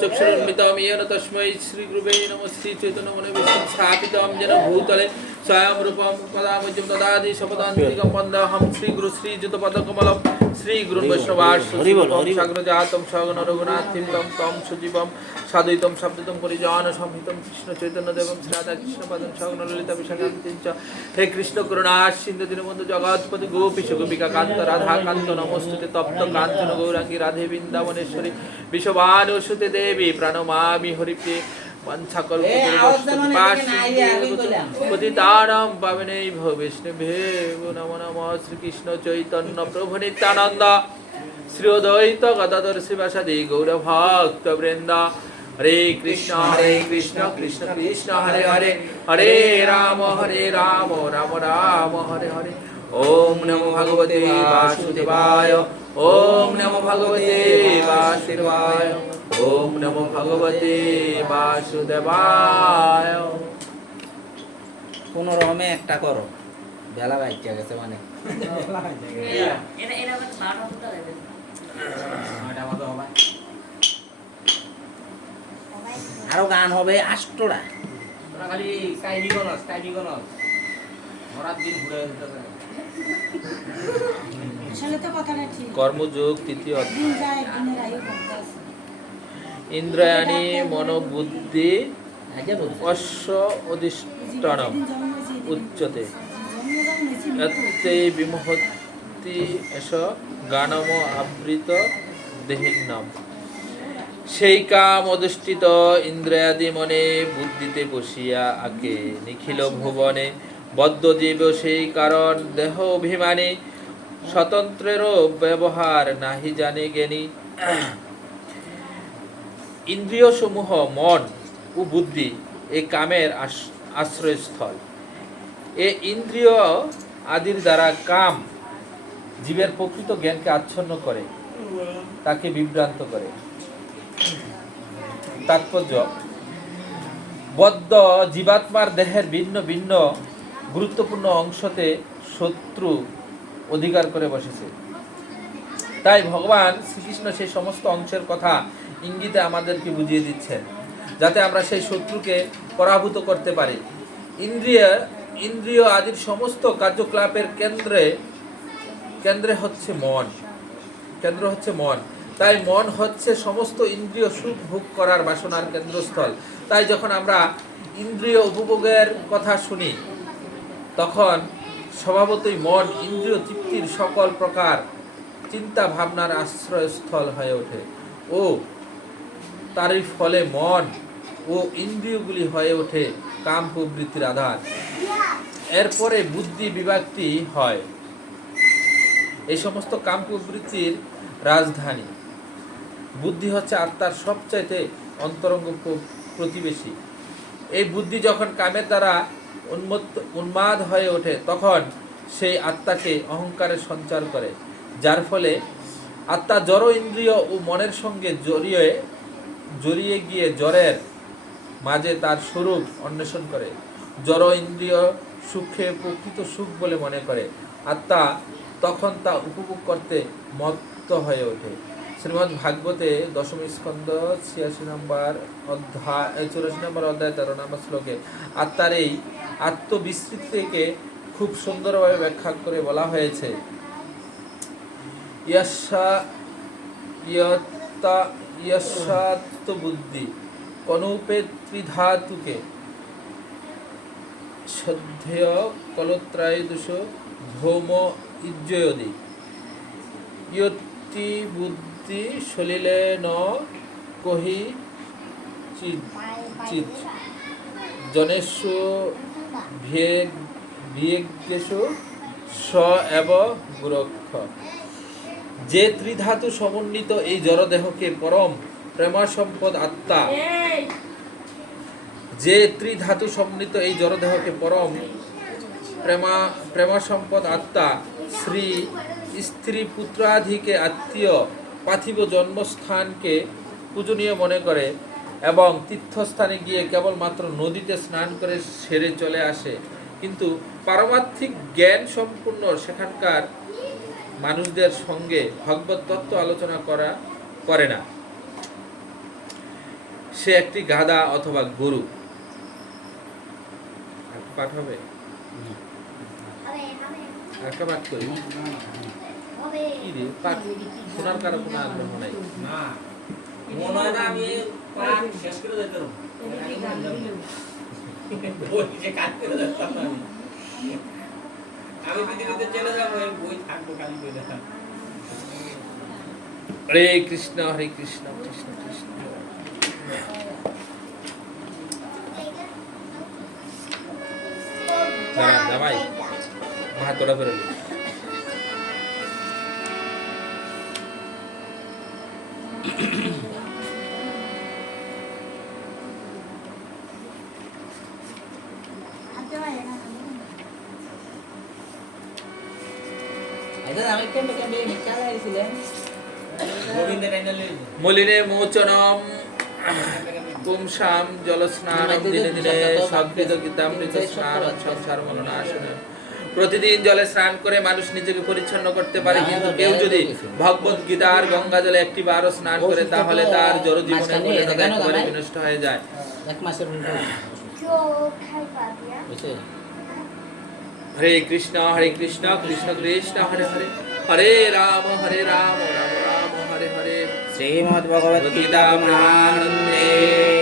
চক্ষুরন্মিতমেন তস্मै শ্রীগুরুবে নমঃ শ্রী চৈতন্য মনে বিষ্ণু স্থাপিতম যেন ভূতলে স্বয়ং রূপম কদামজ্জম তদাদি শপদান্তিকম বন্দাহম শ্রীগুরু শ্রীযুতপদকমলম শ্রীগুরু বৈষ্ণবাস সাগ্রজাতম সগণ রঘুনাথিম তম সুজীবম সাদৈতম শব্দিতম পরিজন সংহিতম কৃষ্ণ চৈতন্য দেবম শ্রীরাধা কৃষ্ণ পদম সগণ ললিতা বিশাখান্তিং চ হে কৃষ্ণ করুণা সিন্ধু দীনবন্ধু জগৎপতি গোপীশ গোপিকা কান্ত রাধা কান্ত নমস্তুতে তপ্ত কাঞ্চন গৌরাঙ্গী রাধে বৃন্দাবনেশ্বরী বিশ্ববানুসুতে দেবী প্রণমামি হরিপ্রিয়ে। পাবনে নমো নম শ্রীকৃষ্ণ চৈতন্য প্রভু নিত্যানন্দ। শ্রী অদ্বৈত গদাধর শিবাসাদি গৌরভক্ত বৃন্দ। হরে কৃষ্ণ হরে কৃষ্ণ কৃষ্ণ কৃষ্ণ হরে হরে হরে রাম হরে রাম রাম রাম হরে হরে। ওম নমো ভগবতে বাসুদেবায় ওম নমো ভগবতে বাসুদেবায়। ওম নমো ভগবতে বাসুদেবায়। কোন রকমে একটা করো। বেলা বাইকে গেছে মানে। আরও গান হবে আষ্টটা খালি কাহিনী গনস কাহিনী গনস মরার দিন ঘুরে আসলে তো কথাটা ঠিক। কর্মযোগ তৃতীয় দিন যায় দিনের আয়ু কমতে আছে ইন্দ্রায়ণী মনোবুদ্ধি অশ্ব যেদিন- উচ্চতে বিমহতি এস গানম আবৃত দেহিন্নম। সেই কাম অধিষ্ঠিত ইন্দ্রিয়াদি মনে বুদ্ধিতে বসিয়া আকে। নিখিল ভুবনে বদ্ধ জীব সেই কারণ দেহ অভিমানী। স্বতন্ত্রেরও ব্যবহার নাহি জানে জ্ঞানী। ইন্দ্রিয় সমূহ মন ও বুদ্ধি এই কামের আশ্রয়স্থল। এ ইন্দ্রিয় আদির দ্বারা কাম জীবের প্রকৃত জ্ঞানকে আচ্ছন্ন করে, তাকে বিভ্রান্ত করে। তাৎপর্য, বদ্ধ জীবাত্মার দেহের ভিন্ন ভিন্ন গুরুত্বপূর্ণ অংশতে শত্রু অধিকার করে বসেছে। তাই ভগবান শ্রীকৃষ্ণ সেই সমস্ত অংশের কথা ইঙ্গিতে আমাদেরকে বুঝিয়ে দিচ্ছেন, যাতে আমরা সেই শত্রুকে পরাভূত করতে পারি। ইন্দ্রিয় ইন্দ্রিয় আদির সমস্ত কার্যকলাপের কেন্দ্রে কেন্দ্রে হচ্ছে মন। কেন্দ্র হচ্ছে মন। তাই মন হচ্ছে সমস্ত ইন্দ্রিয় সুখ ভোগ করার বাসনার কেন্দ্রস্থল। তাই যখন আমরা ইন্দ্রিয় উপভোগের কথা শুনি, তখন স্বভাবতই মন ইন্দ্রিয় তৃপ্তির সকল প্রকার চিন্তা ভাবনার আশ্রয়স্থল হয়ে ওঠে। ও তারই ফলে মন ও ইন্দ্রিয়গুলি হয়ে ওঠে কাম প্রবৃত্তির আধার। এরপরে বুদ্ধি বিভাগটি হয়। এই সমস্ত কাম প্রবৃত্তির রাজধানী। বুদ্ধি হচ্ছে আত্মার সবচাইতে অন্তরঙ্গ প্রতিবেশী। এই বুদ্ধি যখন কামের দ্বারা উন্মত্ত, উন্মাদ হয়ে ওঠে, তখন সেই আত্মাকে অহংকারের সঞ্চার করে, যার ফলে আত্মা জড় ইন্দ্রিয় ও মনের সঙ্গে জড়িয়ে জড়িয়ে গিয়ে জ্বরের মাঝে তার স্বরূপ অন্বেষণ করে। জড় ইন্দ্রিয় সুখে প্রকৃত সুখ বলে মনে করে। আত্মা তখন তা উপভোগ করতে মত্ত হয়ে ওঠে। শ্রীমদ্ ভাগবতে দশম স্কন্দ ছিয়াশি নম্বর অধ্যায় চুরাশি নম্বর অধ্যায়, তেরো নম্বর শ্লোকে আত্মার এই আত্মবিস্তৃতিকে খুব সুন্দরভাবে ব্যাখ্যা করে বলা হয়েছে। ইয়াশা ইয়ত্তা ইয়াশাত্ম বুদ্ধি কনুপে ত্রিধাতুকে শ্রদ্ধেয় কলত্রায় দুষ ভৌম ইজ্জয়দি ইয়তি বুদ্ধি সলিলে ন কহি চিত চিত জনেষু ভিয়েগ ভিয়েগেষু স এব গুরক্ষ যে ত্রিধাতু সমন্বিত এই জড়দেহকে পরম প্রেমা সম্পদ আত্মা যে ত্রিধাতু সমন্বিত এই জড়দেহকে পরম প্রেমা প্রেমা সম্পদ আত্মা শ্রী স্ত্রী পুত্রাধিকে আত্মীয় পার্থিব জন্মস্থানকে পূজনীয় মনে করে এবং তীর্থস্থানে গিয়ে কেবলমাত্র নদীতে স্নান করে সেরে চলে আসে। কিন্তু পারমার্থিক জ্ঞান সম্পূর্ণ সেখানকার মানুষদের সঙ্গে ভগবত তত্ত্ব আলোচনা করা করে না। সে একটি গাধা অথবা গরু। পাঠ হবে? একটা পাঠ করি। কি রে? পাঠ শোনার কারও কোনো আগ্রহ নাই? মনে হয় না আমি পাঠ শেষ করে যেতে পারব। বই যে কাজ করে যেতাম আমি হরে কৃষ্ণ হরে কৃষ্ণ কৃষ্ণ কৃষ্ণ। দাঁড়ান জামাই মাহাতোরা বেরোলি মলিনে মোচনম। পুংসাম জলস্নানম দিনে দিনে সদ্ভিত গীতামৃত স্নান সংসার মলনাশন প্রতিদিন জলে স্নান করে মানুষ নিজেকে পরিচ্ছন্ন করতে পারে কিন্তু কেউ যদি ভগবত গীতার গঙ্গা জলে একটি বারও স্নান করে তাহলে তার জড় জীবনের মলিনতা একেবারে বিনষ্ট হয়ে যায়। বুঝছে? হরে কৃষ্ণ হরে কৃষ্ণ কৃষ্ণ কৃষ্ণ হরে হরে। হরে রাম হরে রাম রাম। হরে